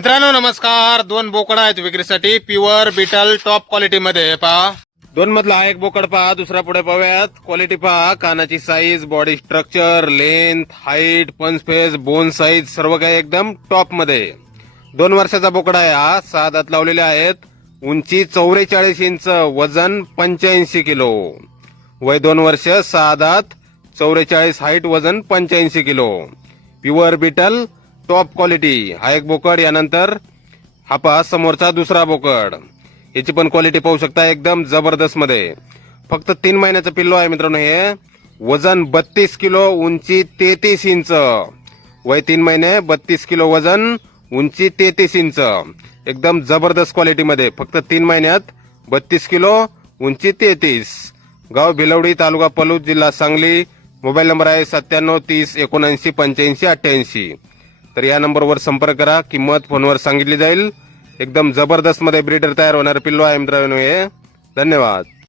मित्रांनो नमस्कार. दोन बोकड आहेत विक्रीसाठी. प्युअर बीटल टॉप क्वालिटी मध्ये पहा. दोन मधला हा एक बोकड पहा, दुसरा पुढे पाहूयात. क्वालिटी पहा, कानाची size, body structure, length, height, पंच फेस, बोन साईज सर्व काही एकदम टॉप मध्ये. 2 वर्षाचा बोकड आहे हा. 6 दात लावलेले आहेत. उंची 44 इंच, वजन 85 किलो. वय 2 वर्ष, 6 दात, 44, हाईट, वजन 85 kilo. Pure Beetal top quality हा एक बोकड. यानंतर हा पहा समोरचा दुसरा बोकड. याची पण क्वालिटी पाहू शकता, एकदम जबरदस्त मध्ये. फक्त 3 महिन्याचं पिल्लो आहे मित्रांनो हे. वजन 32 किलो, उंची 33 इंच. वय 3 महिने, 32 किलो वजन, उंची 33 इंच. एकदम जबरदस्त क्वालिटी मध्ये. फक्त 3 महिन्यात 32 किलो, उंची 33. गाव भिलवडी, तालुका पलूस, जिल्हा सांगली. मोबाईल नंबर आहे 97 30 79 85 88. तर या नंबरवर संपर्क करा. किंमत फोनवर सांगितली जाईल. एकदम जबरदस्त मध्ये ब्रीडर तयार होणार पिल्लो आहे मित्रांनो हे. धन्यवाद.